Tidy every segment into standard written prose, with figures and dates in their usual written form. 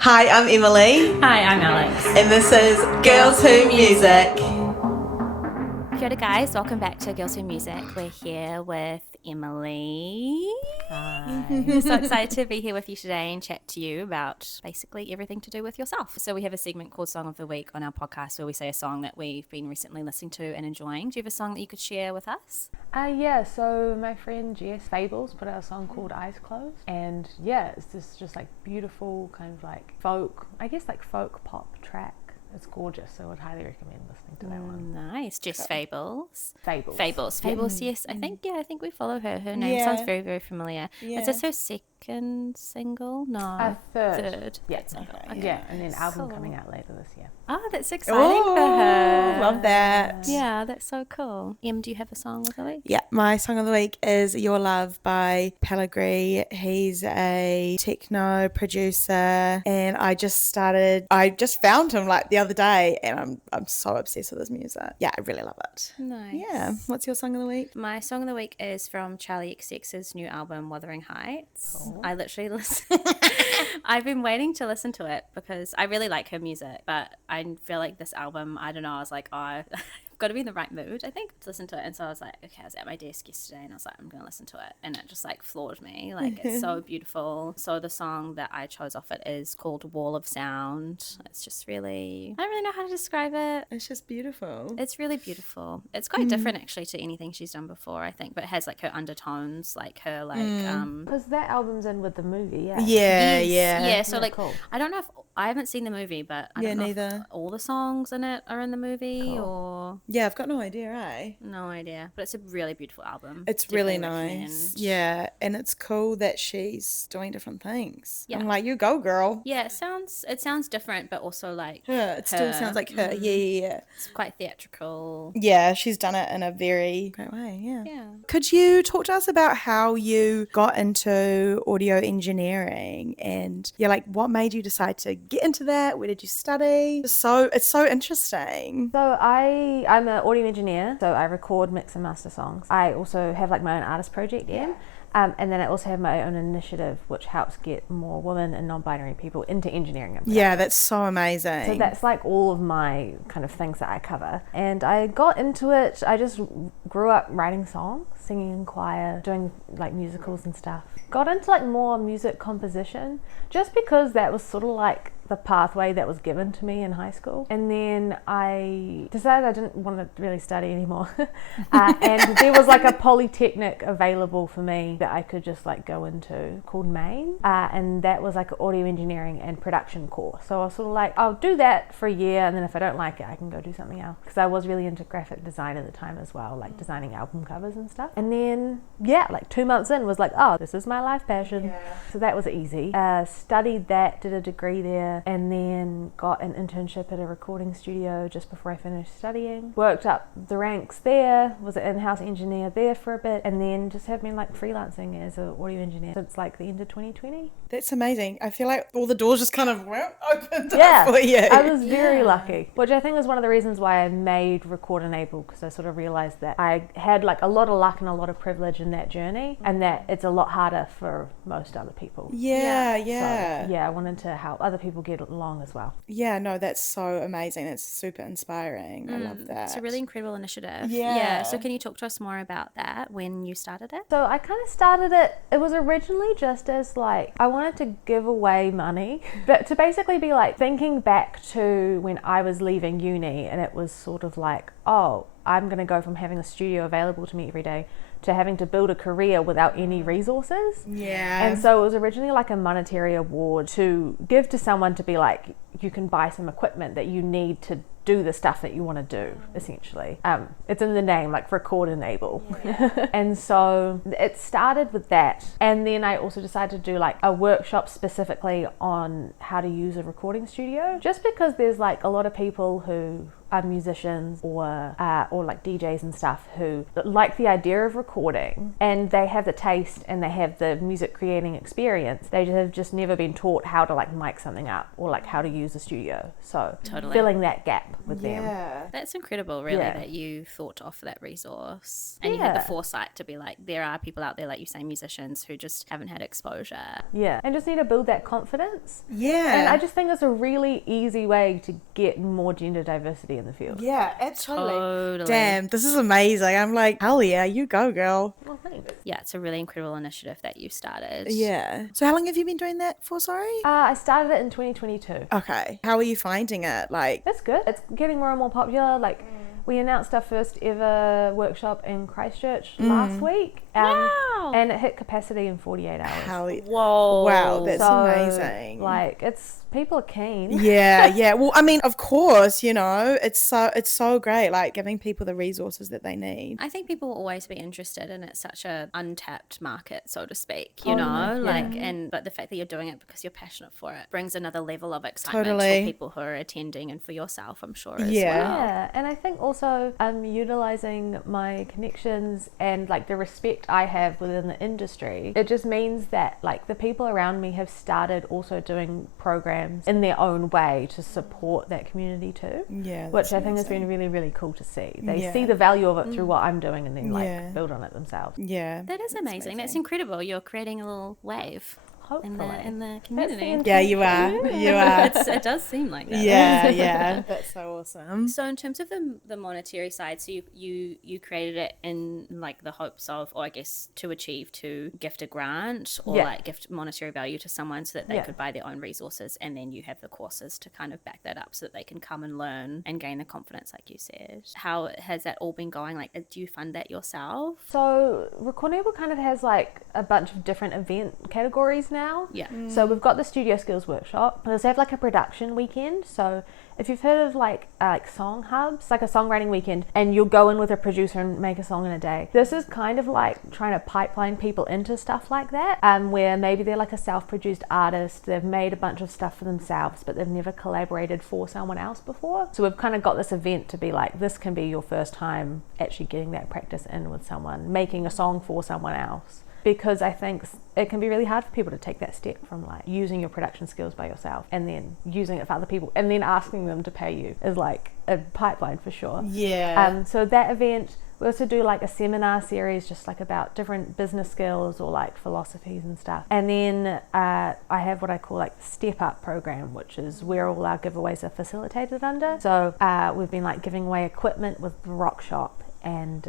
Hi, I'm Emily. Hi, I'm Alex. And this is Girls Who Music. Kia ora guys, welcome back to Girls Who Music. We're here with Emily. Hi. We're so excited to be here with you today and chat to you about basically everything to do with yourself. So we have a segment called Song of the Week on our podcast where we say a song that we've been recently listening to and enjoying. Do you have a song that you could share with us? So my friend Jess Fables put out a song called Eyes Closed, and it's this just like beautiful kind of like folk, I guess like folk pop track. It's gorgeous, so I would highly recommend listening to that one. Nice. Jess Fables. Fables, Yes. I think we follow her. Her name sounds very, very familiar. Yeah. Is this her second single? No. Third. Yeah. Okay. Yeah, and then album coming out later this year. Oh, that's exciting for her. Love that. Yeah, that's so cool. Em, do you have a song of the week? Yeah, my song of the week is Your Love by Pellegrini. He's a techno producer, and I just found him like the other day, and I'm so obsessed with his music. Yeah, I really love it. Nice. Yeah. What's your song of the week? My song of the week is from Charlie XCX's new album, Wuthering Heights. Cool. I literally listen. I've been waiting to listen to it because I really like her music, but I feel like this album, I don't know, I was like, I've got to be in the right mood, I think, to listen to it. And so I was like, okay, I was at my desk yesterday and I was like, I'm going to listen to it. And it just like floored me. Like, it's so beautiful. So the song that I chose off it is called Wall of Sound. It's just really, I don't really know how to describe it. It's just beautiful. It's really beautiful. It's quite different actually to anything she's done before, I think, but it has like her undertones, like her Because that album's in with the movie, Yeah. yeah. So Yeah, like, cool. I don't know if I haven't seen the movie, but I Yeah, don't know neither. if all the songs in it are in the movie Cool. or Yeah, I've got no idea, eh? no idea. But it's a really beautiful album. It's really Definitely nice. recommend. Yeah, and it's cool that she's doing different things. Yeah. I'm like, you go, girl. Yeah, it sounds different, but also like Her. It still her. sounds like her. Yeah. It's quite theatrical. Yeah, she's done it in a very great way. Yeah. Yeah. Could you talk to us about how you got into audio engineering and what made you decide to get into that? Where did you study? It's so interesting. So I'm an audio engineer, so I record, mix and master songs. I also have like my own artist project, and then I also have my own initiative which helps get more women and non-binary people into engineering and production. Yeah, that's so amazing. So that's like all of my kind of things that I cover. And I got into it, I just grew up writing songs, singing in choir, doing like musicals and stuff. Got into like more music composition just because that was sort of like the pathway that was given to me in high school. And then I decided I didn't want to really study anymore. And there was like a polytechnic available for me that I could just like go into called Maine. And that was like an audio engineering and production course. So I was sort of like, I'll do that for a year, and then if I don't like it, I can go do something else. Because I was really into graphic design at the time as well, like designing album covers and stuff. And then, like 2 months in was like, oh, this is my life passion. Yeah. So that was easy. Studied that, did a degree there, and then got an internship at a recording studio just before I finished studying. Worked up the ranks there, was an in-house engineer there for a bit, and then just have been like freelancing as an audio engineer since like the end of 2020. That's amazing. I feel like all the doors just kind of opened up for you. I was very lucky, which I think is one of the reasons why I made Record Enable, because I sort of realized that I had like a lot of luck and a lot of privilege in that journey, and that it's a lot harder for most other people. Yeah. So, I wanted to help other people get along as well. Yeah, no, that's so amazing. That's super inspiring. I love that. It's a really incredible initiative. Yeah. So can you talk to us more about that, when you started it? So I kind of started it was originally just as like, I wanted to give away money, but to basically be like thinking back to when I was leaving uni, and it was sort of like, oh, I'm going to go from having a studio available to me every day to having to build a career without any resources. Yeah. And so it was originally like a monetary award to give to someone to be like, you can buy some equipment that you need to do the stuff that you want to do, essentially. It's in the name, like Record Enable. Yeah. And so it started with that. And then I also decided to do like a workshop specifically on how to use a recording studio, just because there's like a lot of people who are musicians or like DJs and stuff who like the idea of recording, and they have the taste and they have the music creating experience. They have just never been taught how to like mic something up or like how to use use a studio. So Totally. filling that gap with them. That's incredible, really, Yeah. that you thought to offer that resource. And you had the Yeah. foresight to be like, there are people out there, like you say, musicians who just haven't had exposure. Yeah, and just need to build that confidence. Yeah. And I just think it's a really easy way to get more gender diversity in the field. Yeah, absolutely. Totally. Damn, this is amazing. I'm like, hell yeah, you go, girl. Well, thanks. Yeah, it's a really incredible initiative that you started. Yeah. So how long have you been doing that for, sorry? I started it in 2022. Okay. How are you finding it? Like, It's good. It's getting more and more popular. Like, we announced our first ever workshop in Christchurch last week. Wow. And it hit capacity in 48 hours. how... Whoa. Wow, that's So, amazing. Like, people are keen. Yeah. Well, I mean, of course, you know, it's so great, like giving people the resources that they need. I think people will always be interested, and it's such a untapped market, so to speak, you know, Totally, like, but the fact that you're doing it because you're passionate for it brings another level of excitement Totally. for people who are attending and for yourself, I'm sure, as Yeah. well. Yeah, and I think also I'm utilizing my connections and like the respect I have within the industry. It just means that like the people around me have started also doing programs in their own way to support that community too. Yeah. Which that's I think has amazing. been really, really cool to see. They Yeah. see the value of it through what I'm doing and then like Yeah. build on it themselves. Yeah. That is amazing. That's incredible. You're creating a little wave in Hopefully. the community. Yeah, you are. You are. It does seem like that. Yeah. That's so awesome. So in terms of the monetary side, so you created it in like the hopes of, or I guess to gift a grant or Yeah. like gift monetary value to someone so that they Yeah. could buy their own resources, and then you have the courses to kind of back that up so that they can come and learn and gain the confidence, like you said. How has that all been going? Like, do you fund that yourself? So Recordable kind of has like a bunch of different event categories now. Yeah. So we've got the Studio Skills Workshop. We also have like a production weekend. So if you've heard of like song hubs, like a songwriting weekend, and you'll go in with a producer and make a song in a day. This is kind of like trying to pipeline people into stuff like that, where maybe they're like a self-produced artist. They've made a bunch of stuff for themselves, but they've never collaborated for someone else before. So we've kind of got this event to be like, this can be your first time actually getting that practice in with someone, making a song for someone else. Because I think it can be really hard for people to take that step from like using your production skills by yourself and then using it for other people and then asking them to pay you is like a pipeline for sure. Yeah. So that event, we also do like a seminar series just like about different business skills or like philosophies and stuff. And then I have what I call like the Step Up program, which is where all our giveaways are facilitated under. So we've been like giving away equipment with the Rock Shop and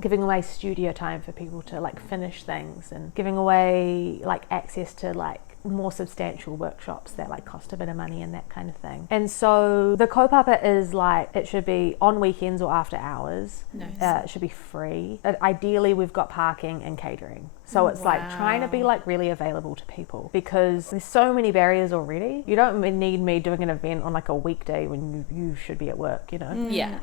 giving away studio time for people to like finish things and giving away like access to like more substantial workshops that like cost a bit of money and that kind of thing. And so the kaupapa is like, it should be on weekends or after hours. Nice. It should be free. Ideally we've got parking and catering. So it's like trying to be like really available to people because there's so many barriers already. You don't need me doing an event on like a weekday when you should be at work, you know? Yeah.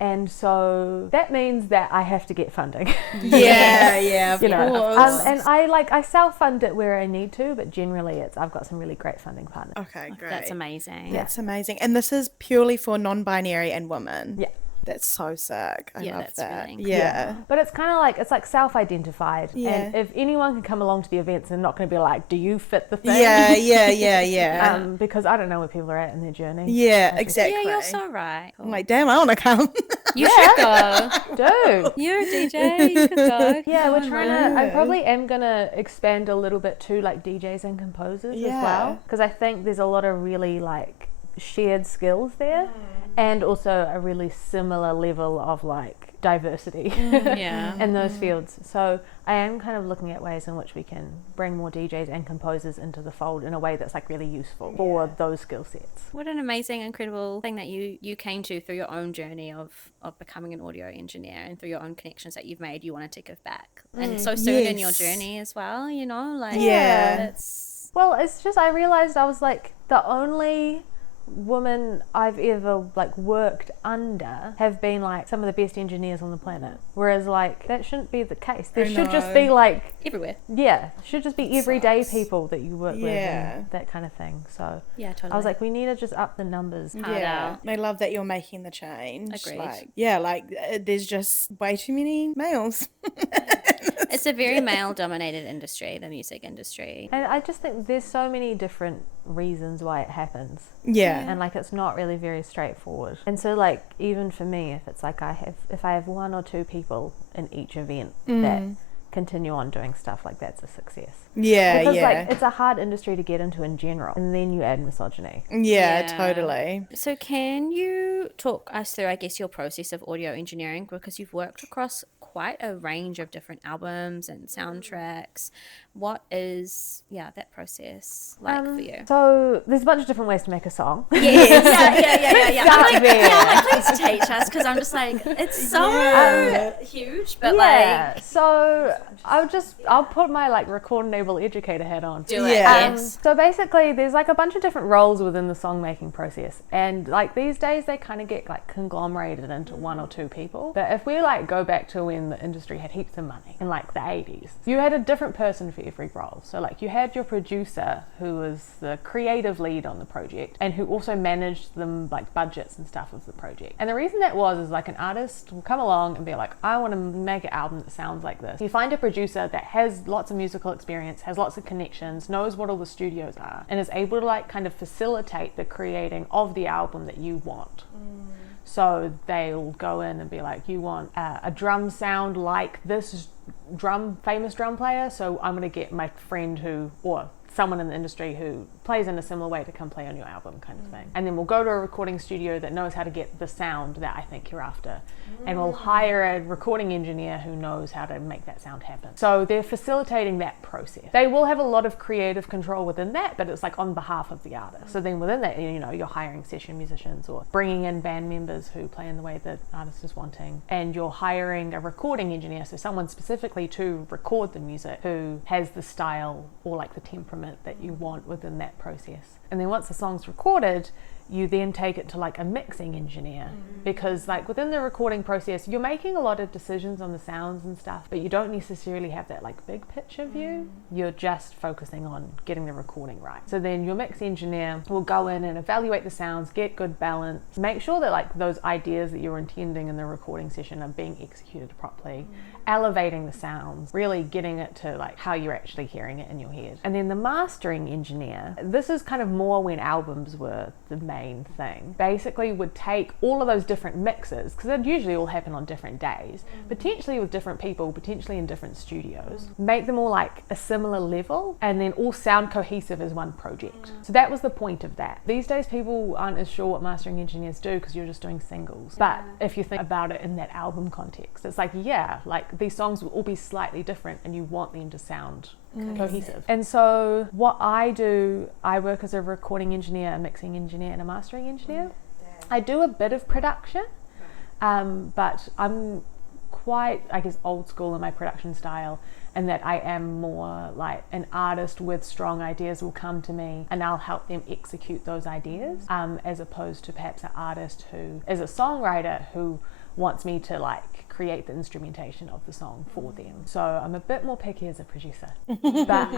And so that means that I have to get funding. Yeah, of You know, course. and I self-fund it where I need to, but generally I've got some really great funding partners. Okay, great. That's amazing. That's amazing. And this is purely for non-binary and women. Yeah. That's so sick. I Yeah, love that's that. really cool. Yeah. But it's kind of like, it's like self-identified. Yeah. And if anyone can come along to the events, they're not going to be like, do you fit the thing? Yeah. Because I don't know where people are at in their journey. Yeah, exactly. Yeah, you're so right. I'm like, damn, I want to come. You should go. Dude. You're a DJ. You could go. Yeah, we're Come trying on. to, I probably am going to expand a little bit to like DJs and composers as Yeah. well. Because I think there's a lot of really like shared skills there. And also a really similar level of like diversity Yeah. in those fields. So I am kind of looking at ways in which we can bring more DJs and composers into the fold in a way that's like really useful for those skill sets. What an amazing, incredible thing that you came to through your own journey of becoming an audio engineer and through your own connections that you've made. You wanted to give back, and so soon in your Yes. journey as well. You know, like Yeah. that's Well, it's just I realized I was like the only woman I've ever like worked under have been like some of the best engineers on the planet, whereas like that shouldn't be the case. There I should just know. be like everywhere. should just be everyday people that you work with Yeah. and that kind of thing. So Yeah, totally. I was like, we need to just up the numbers. Yeah, out. I love that you're making the change. Agreed. Like, there's just way too many males. It's a very male-dominated industry, the music industry. And I just think there's so many different reasons why it happens. Yeah. And like it's not really very straightforward. And so like even for me, if it's like if I have one or two people in each event that continue on doing stuff, like that's a success. Yeah, because yeah. like it's a hard industry to get into in general, and then you add misogyny. Yeah, totally. So can you talk us through, I guess, your process of audio engineering, because you've worked across quite a range of different albums and soundtracks. What is that process like for you? So there's a bunch of different ways to make a song. Yes. yeah. Start I'm there. please teach us, because I'm just like, it's so huge, but like. So I'll put my like record-enabled educator hat on. Do it, Yeah. yes. So basically there's like a bunch of different roles within the song making process, and like these days they kind of get like conglomerated into one or two people. But if we like go back to when the industry had heaps of money in like the 80s, you had a different person for every role. So like you had your producer, who was the creative lead on the project and who also managed them like budgets and stuff of the project. And the reason that was is like an artist will come along and be like, I want to make an album that sounds like this. You find a producer that has lots of musical experience, has lots of connections, knows what all the studios are, and is able to like kind of facilitate the creating of the album that you want. So they'll go in and be like, you want a drum sound like this famous drum player, so I'm going to get my friend or someone in the industry who plays in a similar way to come play on your album, kind of thing. And then we'll go to a recording studio that knows how to get the sound that I think you're after. And we'll hire a recording engineer who knows how to make that sound happen. So they're facilitating that process. They will have a lot of creative control within that, but it's like on behalf of the artist. So then within that, you know, you're hiring session musicians or bringing in band members who play in the way the artist is wanting. And you're hiring a recording engineer, so someone specifically to record the music who has the style or like the temperament that you want within that process. And then once the song's recorded, you then take it to like a mixing engineer, because like within the recording process you're making a lot of decisions on the sounds and stuff, but you don't necessarily have that like big picture view. You're just focusing on getting the recording right. So then your mix engineer will go in and evaluate the sounds, get good balance, make sure that like those ideas that you're intending in the recording session are being executed properly, elevating the sounds, really getting it to like how you're actually hearing it in your head. And then the mastering engineer, this is kind of more when albums were the main thing, basically would take all of those different mixes, because they'd usually all happen on different days, potentially with different people, potentially in different studios, make them all like a similar level and then all sound cohesive as one project. So that was the point of that. These days people aren't as sure what mastering engineers do because you're just doing singles. But if you think about it in that album context, it's like, like these songs will all be slightly different and you want them to sound cohesive. And so what I do, I work as a recording engineer, a mixing engineer and a mastering engineer. I do a bit of production, but I'm quite, I guess, old school in my production style, and that I am more like an artist with strong ideas will come to me and I'll help them execute those ideas, as opposed to perhaps an artist who is a songwriter who wants me to like create the instrumentation of the song for them. So I'm a bit more picky as a producer. But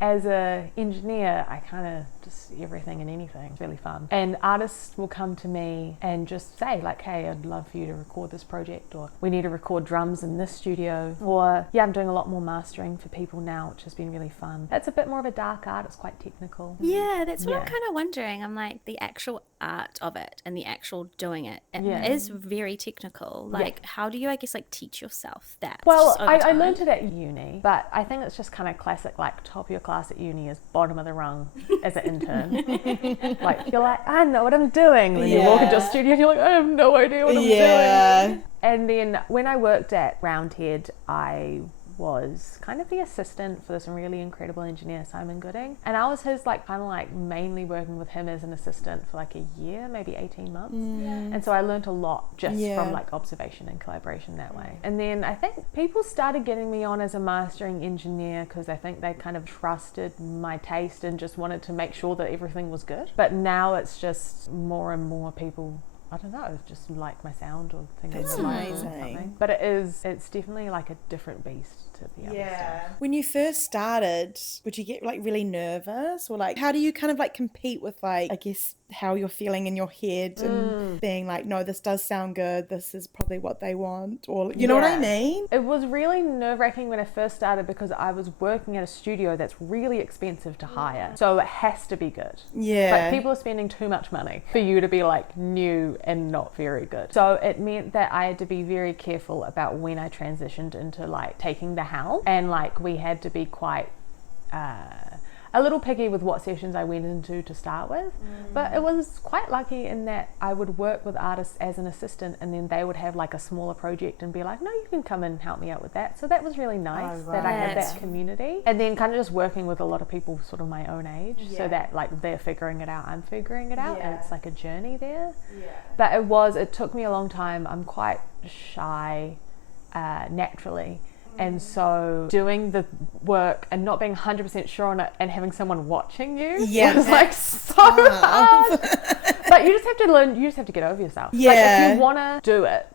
as a engineer, I kind of just everything and anything. It's really fun. And artists will come to me and just say like, hey, I'd love for you to record this project, or we need to record drums in this studio, or I'm doing a lot more mastering for people now, which has been really fun. It's a bit more of a dark art, it's quite technical. Yeah, that's what I'm kind of wondering. I'm like, the actual art of it and the actual doing it is very technical. Like, how do you, I guess, like teach yourself that? Well, I learned it at uni, but I think it's just kind of classic, like top of your class at uni is bottom of the rung as an intern. Like, you're like, I know what I'm doing. Then you walk into a studio and you're like, I have no idea what I'm doing. And then when I worked at Roundhead, I was kind of the assistant for this really incredible engineer, Simon Gooding, and I was his like kind of like mainly working with him as an assistant for like a year, maybe 18 months. And so I learned a lot just from like observation and collaboration that way. And then I think people started getting me on as a mastering engineer because I think they kind of trusted my taste and just wanted to make sure that everything was good. But now it's just more and more people, I don't know, just like my sound or think That's of my amazing. But it's definitely like a different beast to the other stuff. When you first started, would you get like really nervous, or like how do you kind of like compete with like, I guess, how you're feeling in your head and being like, no, this does sound good, this is probably what they want, or you know what I mean? It was really nerve-wracking when I first started because I was working at a studio that's really expensive to hire, so it has to be good. Like people are spending too much money for you to be like new and not very good. So it meant that I had to be very careful about when I transitioned into like taking the helm, and like we had to be quite a little picky with what sessions I went into to start with. But it was quite lucky in that I would work with artists as an assistant, and then they would have like a smaller project and be like, no, you can come and help me out with that. So that was really nice that I had that community. And then kind of just working with a lot of people sort of my own age, so that like they're figuring it out, I'm figuring it out, and it's like a journey there. But it took me a long time. I'm quite shy naturally. And so doing the work and not being 100% sure on it and having someone watching you was like so hard. But you just have to learn, you just have to get over yourself. Like if you want to do it,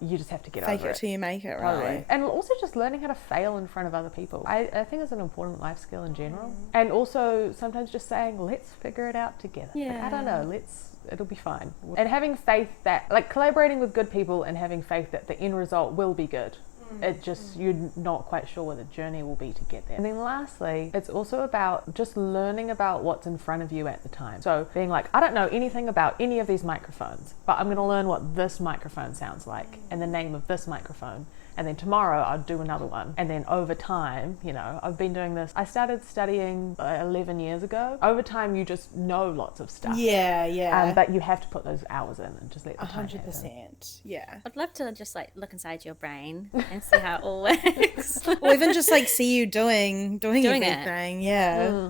you just have to get over it. Fake it till you make it, right? Totally. And also just learning how to fail in front of other people. I think it's an important life skill in general. And also sometimes just saying, let's figure it out together. Like, I don't know, it'll be fine. And having faith that, like collaborating with good people and having faith that the end result will be good. It just, you're not quite sure what the journey will be to get there. And then lastly, it's also about just learning about what's in front of you at the time. So being like, I don't know anything about any of these microphones, but I'm going to learn what this microphone sounds like and the name of this microphone. And then tomorrow I'll do another one. And then over time, you know, I've been doing this. I started studying 11 years ago. Over time, you just know lots of stuff. But you have to put those hours in and just let the time 100%. Yeah. I'd love to just like look inside your brain and see how it all works. Or even just like see you doing everything.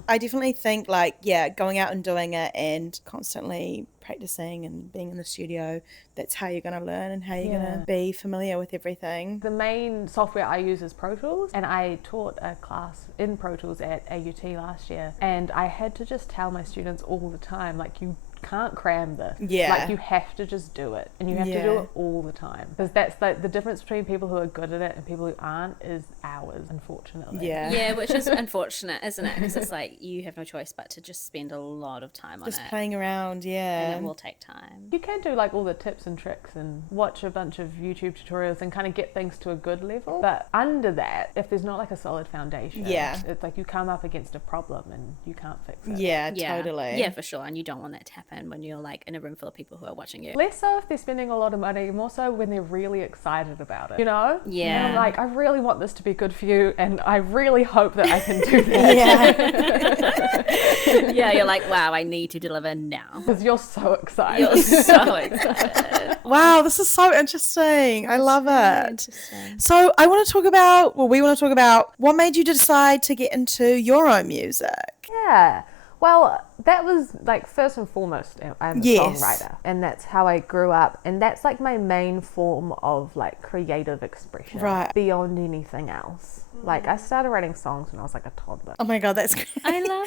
I definitely think like, going out and doing it and constantly practicing and being in the studio, that's how you're going to learn and how you're going to be familiar with everything. The main software I use is Pro Tools, and I taught a class in Pro Tools at AUT last year, and I had to just tell my students all the time, like, you can't cram this. Like, you have to just do it, and you have to do it all the time, because that's the difference between people who are good at it and people who aren't is hours, unfortunately. Which is unfortunate, isn't it? Because it's like you have no choice but to just spend a lot of time on it, just playing around. And it will take time. You can do like all the tips and tricks and watch a bunch of YouTube tutorials and kind of get things to a good level, but under that, if there's not like a solid foundation, it's like you come up against a problem and you can't fix it. Totally, for sure. And you don't want that to happen when you're like in a room full of people who are watching you. Less so if they're spending a lot of money, more so when they're really excited about it, you know? And I'm like, I really want this to be good for you, and I really hope that I can do that. You're like, wow, I need to deliver now. Because you're so excited. You're so excited. Wow, this is so interesting. I love it. So we want to talk about what made you decide to get into your own music. Well, that was like first and foremost, I'm a songwriter, and that's how I grew up, and that's like my main form of like creative expression, beyond anything else. Like I started writing songs when I was like a toddler. Oh my god, that's great. I love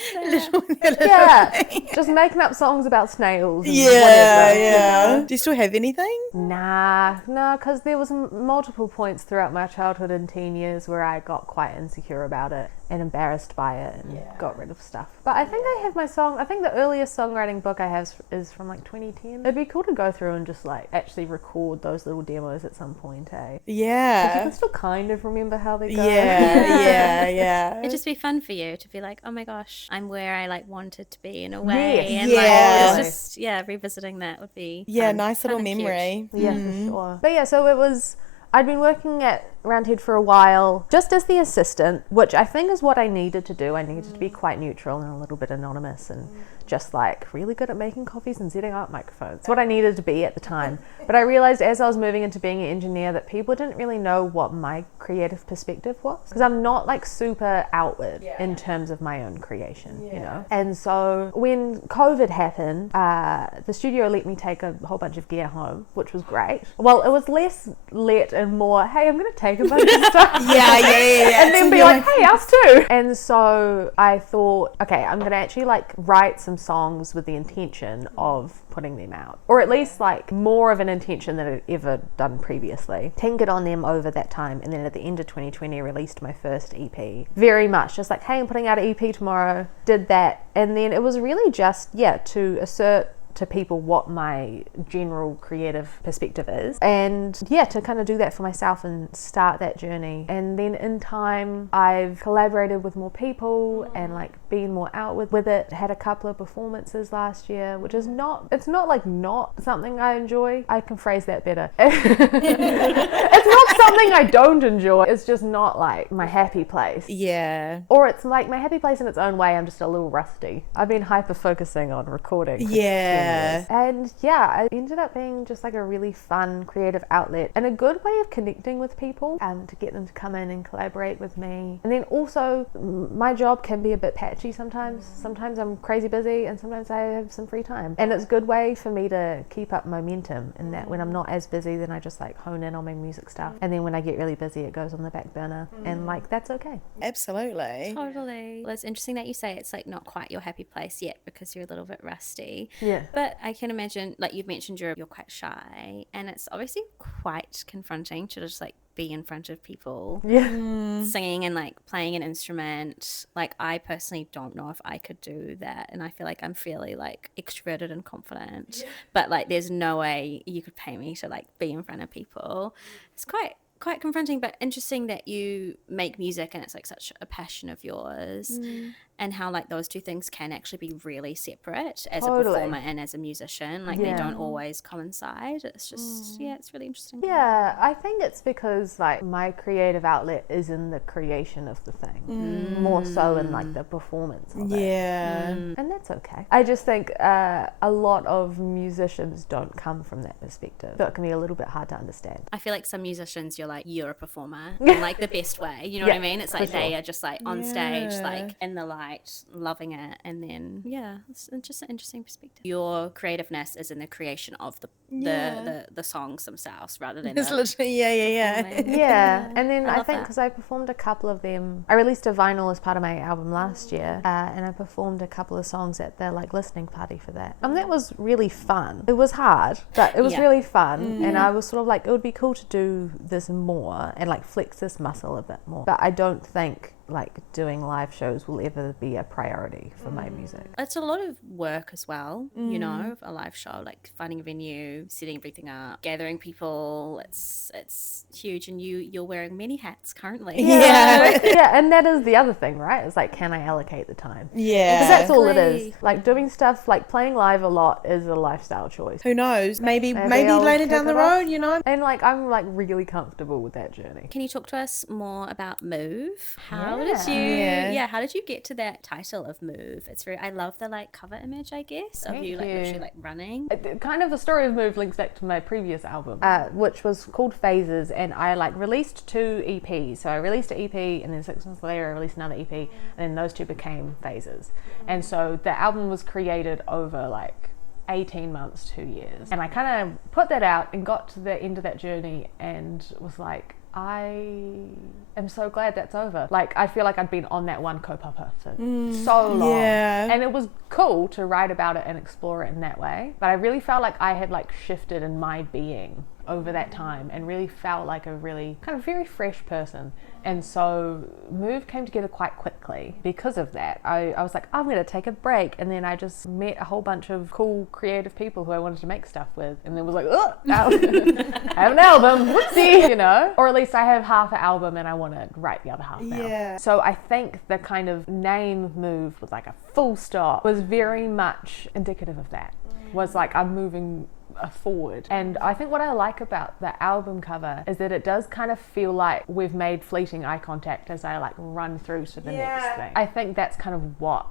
that. Just making up songs about snails and whatever. Do you still have anything? Nah, because there was multiple points throughout my childhood and teen years where I got quite insecure about it and embarrassed by it and got rid of stuff. But I think I have my song, I think the earliest songwriting book I have is from like 2010. It'd be cool to go through and just like actually record those little demos at some point, eh? Yeah. But you can still kind of remember how they go. It'd just be fun for you to be like, oh my gosh, I'm where I like wanted to be in a way. And like it's just revisiting that would be fun, nice little memory. For sure. But so it was, I'd been working at Roundhead for a while, just as the assistant, which I think is what I needed to do. I needed to be quite neutral and a little bit anonymous and just like really good at making coffees and setting up microphones. It's what I needed to be at the time. But I realized as I was moving into being an engineer that people didn't really know what my creative perspective was, because I'm not like super outward in terms of my own creation, you know? And so when COVID happened, the studio let me take a whole bunch of gear home, which was great. Well, it was less let and more, hey, I'm going to take a bunch of stuff. And then be like, hey, us too. And so I thought, okay, I'm going to actually like write some songs with the intention of putting them out, or at least like more of an intention than I'd ever done previously. Tinkered on them over that time, and then at the end of 2020 released my first EP. Very much just like, hey, I'm putting out an EP tomorrow. Did that, and then it was really just to assert to people what my general creative perspective is, and to kind of do that for myself and start that journey. And then in time I've collaborated with more people and like been more out with it. Had a couple of performances last year, which is not something I enjoy. I can phrase that better. It's not something I don't enjoy, it's just not like my happy place. Yeah. Or it's like my happy place in its own way. I'm just a little rusty. I've been hyper focusing on recording. Yeah. And it ended up being just like a really fun creative outlet and a good way of connecting with people, to get them to come in and collaborate with me. And then also my job can be a bit patchy sometimes. Sometimes I'm crazy busy and sometimes I have some free time. And it's a good way for me to keep up momentum in that when I'm not as busy, then I just like hone in on my music stuff. And then when I get really busy, it goes on the back burner. And like, that's okay. Absolutely. Totally. Well, it's interesting that you say it's like not quite your happy place yet because you're a little bit rusty. Yeah. But I can imagine, like you've mentioned, you're quite shy, and it's obviously quite confronting to just like be in front of people, singing and like playing an instrument. Like I personally don't know if I could do that, and I feel like I'm fairly like extroverted and confident, but like there's no way you could pay me to like be in front of people. It's quite confronting, but interesting that you make music and it's like such a passion of yours, and how like those two things can actually be really separate as a performer and as a musician. Like they don't always coincide. It's just it's really interesting. Yeah, I think it's because like my creative outlet is in the creation of the thing, more so in like the performance of it. And that's okay. I just think a lot of musicians don't come from that perspective, so it can be a little bit hard to understand. I feel like some musicians, you're a performer in like the best way, you know what I mean? It's like they are just like on stage, like in the light, loving it, and then it's just an interesting perspective. Your creativeness is in the creation of the songs themselves rather than It's literally And then I think that. because I performed a couple of them, I released a vinyl as part of my album last year, and I performed a couple of songs at the like listening party for that, and that was really fun. It was hard, but it was really fun, and I was sort of like, it would be cool to do this more and like flex this muscle a bit more, but I don't think like doing live shows will ever be a priority for my music. It's a lot of work as well, you know, a live show, like finding a venue, setting everything up, gathering people. It's huge, and you're wearing many hats currently. And that is the other thing, right? It's like, can I allocate the time? Because that's all it is. Like doing stuff like playing live a lot is a lifestyle choice. Who knows? Maybe I'll later kick down the it off. road, you know? And like I'm like really comfortable with that journey. Can you talk to us more about Move? How did you get to that title of Move? It's very, I love the like cover image, I guess, of you like literally like running. Kind of the story of Move links back to my previous album, which was called Phases, and I like released 2 EPs. So I released an EP, and then 6 months later I released another EP, and then those 2 became Phases. And so the album was created over like 18 months, 2 years. And I kind of put that out and got to the end of that journey and was like, I am so glad that's over. Like, I feel like I'd been on that one kaupapa for so long. And it was cool to write about it and explore it in that way. But I really felt like I had like shifted in my being over that time and really felt like a really kind of very fresh person. And so Move came together quite quickly because of that. I was like, I'm going to take a break. And then I just met a whole bunch of cool creative people who I wanted to make stuff with. And then was like, oh, I have an album, whoopsie, you know? Or at least I have half an album and I want to write the other half now. So I think the kind of name Move with like a full stop was very much indicative of that. Was like, I'm moving forward. And I think what I like about the album cover is that it does kind of feel like we've made fleeting eye contact as I like run through to the next thing. I think that's kind of what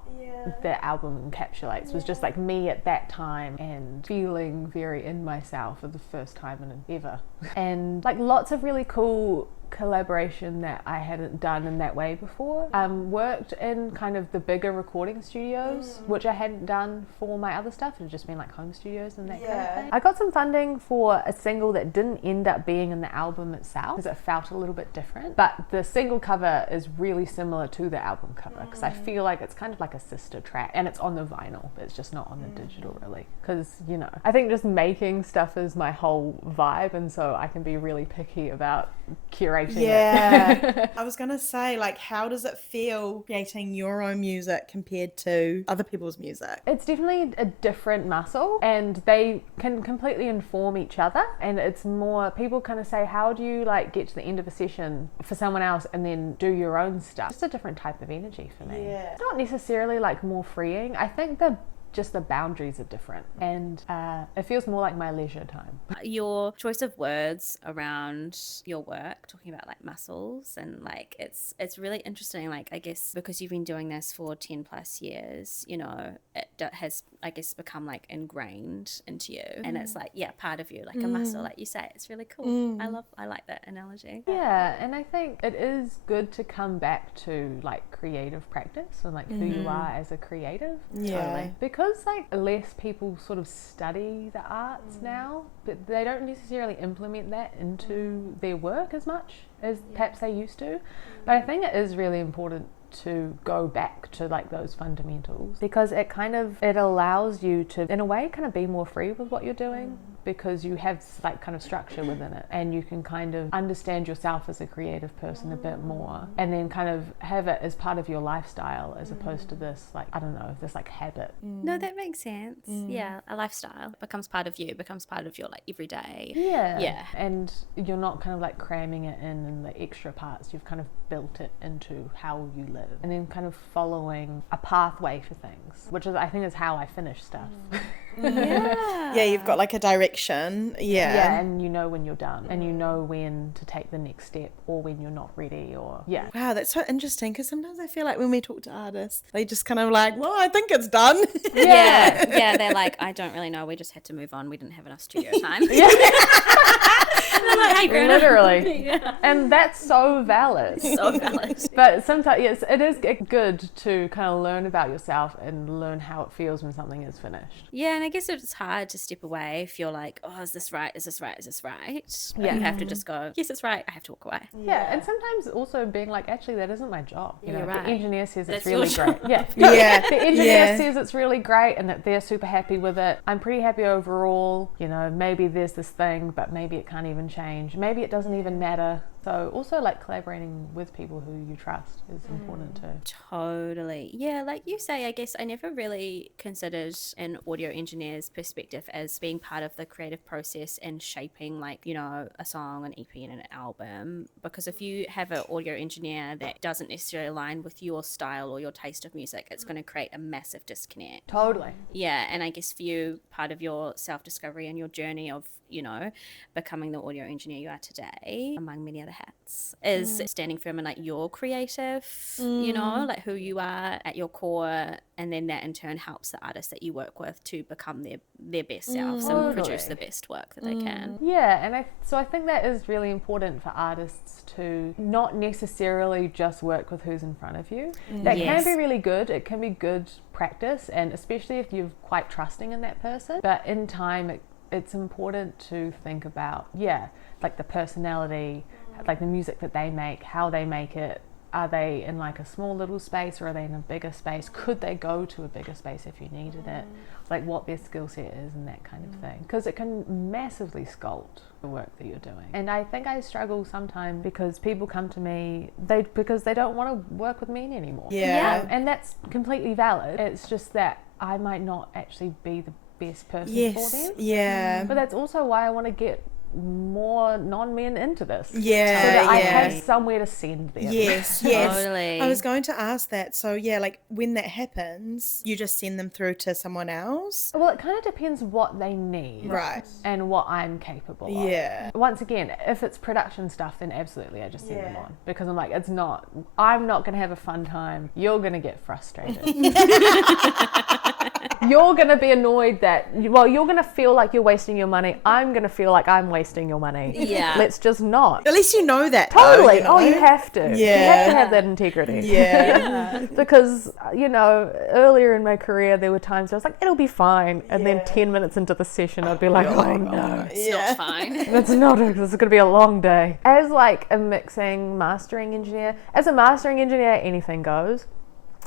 the album encapsulates, was just like me at that time and feeling very in myself for the first time in ever. And like lots of really cool collaboration that I hadn't done in that way before. Worked in kind of the bigger recording studios, which I hadn't done for my other stuff. It had just been like home studios and that kind of thing. I got some funding for a single that didn't end up being in the album itself because it felt a little bit different, but the single cover is really similar to the album cover because I feel like it's kind of like a sister a track, and it's on the vinyl, but it's just not on the digital really, because I think just making stuff is my whole vibe, and so I can be really picky about curating it. I was gonna say, like, how does it feel creating your own music compared to other people's music? It's definitely a different muscle, and they can completely inform each other, and it's more, people kind of say, how do you like get to the end of a session for someone else and then do your own stuff? It's a different type of energy for me. It's not necessarily like more freeing. I think just the boundaries are different, and it feels more like my leisure time. Your choice of words around your work, talking about like muscles, and like it's really interesting, like I guess because you've been doing this for 10 plus years, it has, I guess, become like ingrained into you, and it's like part of you, like a muscle, like you say. It's really cool. I like that analogy. And I think it is good to come back to like creative practice and like who you are as a creative. Totally. Because like less people sort of study the arts now, but they don't necessarily implement that into their work as much as perhaps they used to. But I think it is really important to go back to like those fundamentals, because it allows you to, in a way, kind of be more free with what you're doing, because you have like kind of structure within it, and you can kind of understand yourself as a creative person a bit more, and then kind of have it as part of your lifestyle, as opposed to this like, I don't know, this like habit. No, that makes sense. Yeah, a lifestyle becomes part of you, becomes part of your like everyday. And you're not kind of like cramming it in the extra parts. You've kind of built it into how you live, and then kind of following a pathway for things, which is, I think, is how I finish stuff. You've got like a direction. And you know when you're done, and you know when to take the next step, or when you're not ready, or Wow, that's so interesting, because sometimes I feel like when we talk to artists, they just kind of like, well, I think it's done. They're like, I don't really know, we just had to move on, we didn't have enough studio time. Like, hey, literally. And that's so valid. But sometimes, yes, it is good to kind of learn about yourself and learn how it feels when something is finished. Yeah, and I guess it's hard to step away if you're like, oh, is this right? Is this right? Is this right? But you have to just go, yes, it's right. I have to walk away. Yeah, and sometimes also being like, actually, that isn't my job. You're right. The engineer says That's it's really your great. job. The engineer says it's really great, and that they're super happy with it. I'm pretty happy overall. Maybe there's this thing, but maybe it can't even change. Maybe it doesn't even matter. So also like collaborating with people who you trust is important too. Totally. Yeah, like you say, I guess I never really considered an audio engineer's perspective as being part of the creative process and shaping like, a song, an EP and an album. Because if you have an audio engineer that doesn't necessarily align with your style or your taste of music, it's going to create a massive disconnect. Totally. Yeah, and I guess for you, part of your self-discovery and your journey of, becoming the audio engineer you are today, among many other hats, is standing firm in like your creative, like who you are at your core, and then that in turn helps the artists that you work with to become their best selves and produce the best work that they can. Yeah, and I think that is really important for artists to not necessarily just work with who's in front of you. That can be really good. It can be good practice, and especially if you're quite trusting in that person. But in time, it's important to think about, like the personality, like the music that they make, how they make it. Are they in like a small little space, or are they in a bigger space? Could they go to a bigger space if you needed it? Like what their skill set is and that kind of thing. Because it can massively sculpt the work that you're doing. And I think I struggle sometimes because people come to me, because they don't want to work with me anymore. And that's completely valid. It's just that I might not actually be the best person for them. But that's also why I want to get more non-men into this. So that I have somewhere to send them. Totally. I was going to ask that. So like when that happens, you just send them through to someone else? Well, it kind of depends what they need. Right. And what I'm capable of. Once again, if it's production stuff, then absolutely I just send them on. Because I'm like, I'm not going to have a fun time. You're going to get frustrated. You're going to be annoyed you're going to feel like you're wasting your money. I'm going to feel like I'm wasting your money. Let's just not. At least you know that. Totally. Though, you have to. You have to have that integrity. Because, earlier in my career, there were times I was like, it'll be fine. And then 10 minutes into the session, I'd be like, oh no. It's not fine. This is going to be a long day. As like a mixing, mastering engineer, anything goes.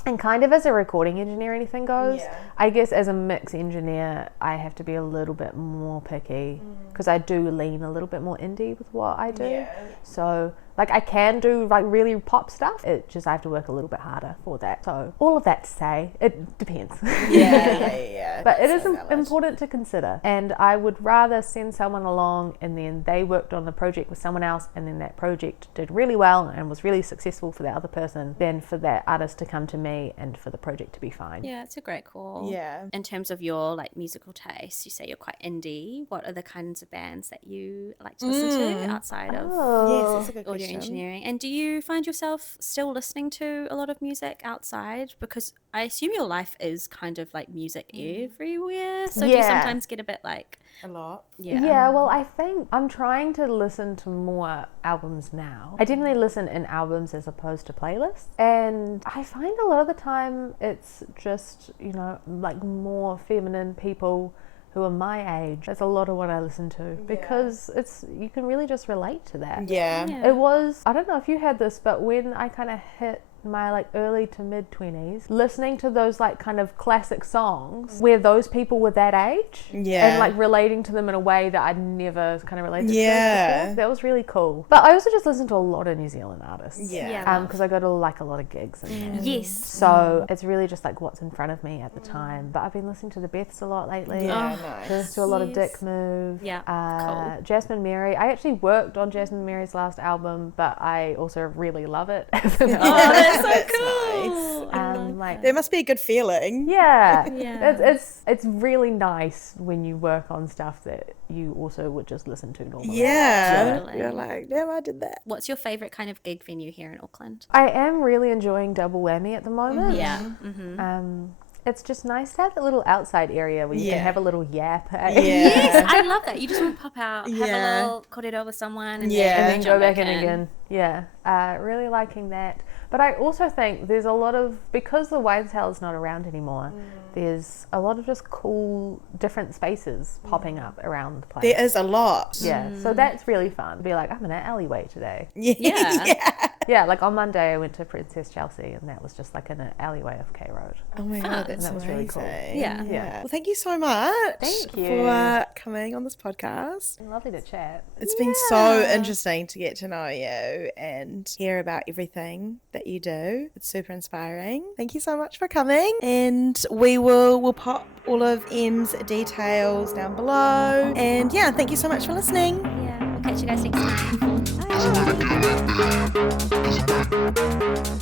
And kind of as a recording engineer, anything goes. Yeah. I guess as a mix engineer, I have to be a little bit more picky because I do lean a little bit more indie with what I do. Yeah. So like I can do like really pop stuff. It just I have to work a little bit harder for that. So all of that to say, it depends. Yeah. But it is So valid. important to consider. And I would rather send someone along and then they worked on the project with someone else and then that project did really well and was really successful for the other person than for that artist to come to me and for the project to be fine. Yeah, it's a great call. Yeah. In terms of your like musical taste, you say you're quite indie. What are the kinds of bands that you like to listen to outside of Yes, that's a good audio question. engineering? And do you find yourself still listening to a lot of music outside? Because I assume your life is kind of like music everywhere. So do you Yeah. sometimes get a bit like, A lot. Yeah, well, I think I'm trying to listen to more albums now. I definitely listen in albums as opposed to playlists. And I find a lot of the time it's just, you know, like more feminine people who are my age. That's a lot of what I listen to because it's, you can really just relate to that. Yeah. It was, I don't know if you had this, but when I kind of hit my like early to mid 20s, listening to those like kind of classic songs where those people were that age Yeah. and like relating to them in a way that I'd never kind of related to Yeah. before, that was really cool. But I also just listen to a lot of New Zealand artists. Yeah. Because I go to like a lot of gigs and yes. so it's really just like what's in front of me at the time. But I've been listening to the Beths a lot lately. Yeah, Listen nice. to a lot of Yes. Dick Move. Yeah, cool. Jasmine Mary. I actually worked on Jasmine Mary's last album, but I also really love it. Oh, that's so cool. nice. I love like There must be a good feeling. yeah, Yeah. it's really nice when you work on stuff that you also would just listen to normally. Yeah. Totally. You're like, damn, I did that. What's your favorite kind of gig venue here in Auckland? I am really enjoying Double Whammy at the moment. Yeah. Mm-hmm. It's just nice to have that little outside area where you Yeah. can have a little yap. Yes, I love that. You just want to pop out, have Yeah. a little korero with someone, and Yeah. And then, then jump go back in again. Yeah, really liking that. But I also think there's a lot of, because the wine cellar is not around anymore, there's a lot of just cool different spaces popping up around the place. There is a lot. Yeah, so that's really fun. To be like, I'm in an alleyway today. Yeah. Yeah, like on Monday I went to Princess Chelsea and that was just like in an alleyway of K Road. Oh my god, that's That was really cool. amazing. Yeah. Yeah. Well, thank you so much. Thank you. for coming on this podcast. Lovely to chat. It's been so interesting to get to know you and hear about everything that you do. It's super inspiring. Thank you so much for coming. And we'll pop all of Em's details down below. And yeah, thank you so much for listening. Yeah. We'll catch you guys next time. Bye.